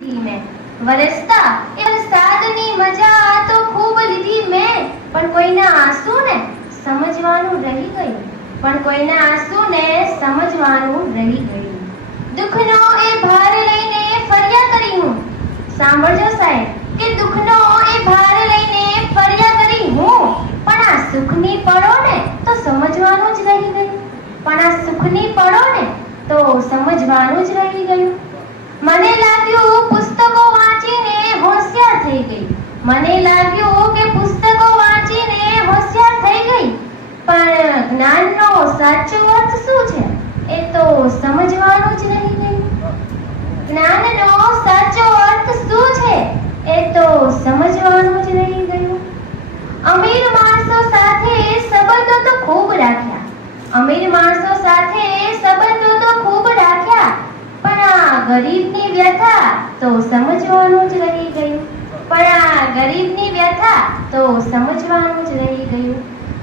મેં વરસતા એ વરસાદની મજા તો ખૂબ લીધી મેં, પણ કોઈના આંસુને સમજવાનું રહી ગયું, પણ કોઈના આંસુને સમજવાનું રહી ગયું. દુઃખનો એ ભાર લઈને ફર્યા કરી હું, સાંભળજો સાહેબ, કે દુઃખનો એ ભાર લઈને ફર્યા કરી હું, પણ આ સુખની પળો ને તો સમજવાનું જ રહી ગયું, પણ આ સુખની પળો ને તો સમજવાનું જ રહી ગયું. મને લાગ્યું પુસ્તકો વાંચીને હોશિયાર થઈ ગઈ, મને લાગ્યું કે પુસ્તકો વાંચીને હોશિયાર થઈ ગઈ, પણ જ્ઞાનનો સાચો અર્થ શું છે એ તો સમજવાનું જ રહી ગયું. જ્ઞાનનો સાચો અર્થ શું છે એ તો સમજવાનું જ રહી ગયું. અમીર માણસો સાથે સંબંધો તો ખૂબ રાખ્યા, અમીર માણસો સાથે સંબંધો તો ખૂબ રાખ્યા, પણ આ ગરીબની વ્યથા તો સમજવાનું જ રહી ગયું, પણ આ ગરીબની વ્યથા તો સમજવાનું જ રહી ગયું.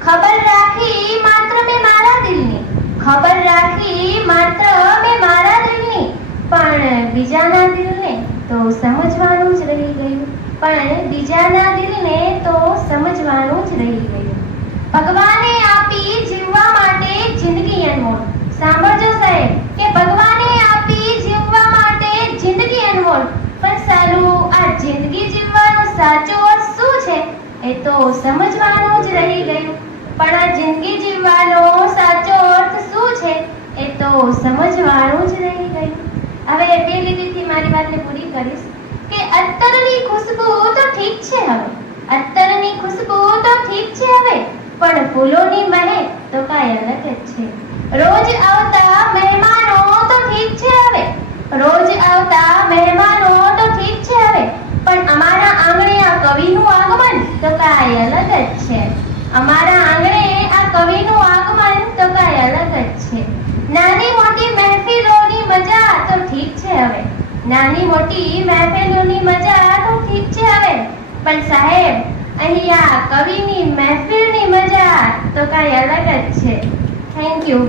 ખબર રાખી માત્ર મેં મારા દિલની, ખબર રાખી માત્ર મેં મારા દિલની, પણ બીજાના દિલને તો સમજવાનું જ રહી ગયું, પણ બીજાના દિલને તો સમજવાનું જ રહી ગયું. ભગવાને આપી જીવવા માટે જિંદગી અનમોલ, સાંભળજો સાહેબ, કે ભગવાને આપી જીવવા માટે જિંદગી અનમોલ, પણ સાલું આ જિંદગી જીવવાનો સાચો અર્થ શું છે એ તો સમજવાનું જ રહી ગયું, પણ આ જિંદગી જીવવાનો સાચો અર્થ શું છે એ તો સમજવાનું જ રહી ગયું. હવે બે લીટીથી મારી વાતને પૂરી કરીશ કે અત્તરની ખુશ્બુ તો ઠીક છે હવે, અત્તરની ખુશ્બુ તો ઠીક છે હવે, પણ ફૂલોની મહેક તો કાંઈ અલગ જ છે. રોજ આવતા મહેમાનો તો ઠીક છે હવે, રોજ આવતા મહેમાનો તો ઠીક છે હવે, પણ અમારા આંગણે આ કવિનું આગમન તો કાંઈ અલગ જ છે, અમારા આંગણે આ કવિનું આગમન તો કાંઈ અલગ જ છે. નાની મોટી મહેફિલોની મજા તો ઠીક છે હવે, નાની મોટી મહેફિલોની મજા તો ઠીક છે હવે, પણ સાહેબ અહીંયા કવિની મહેફિલની મજા તો કાંઈ અલગ જ છે. Thank you.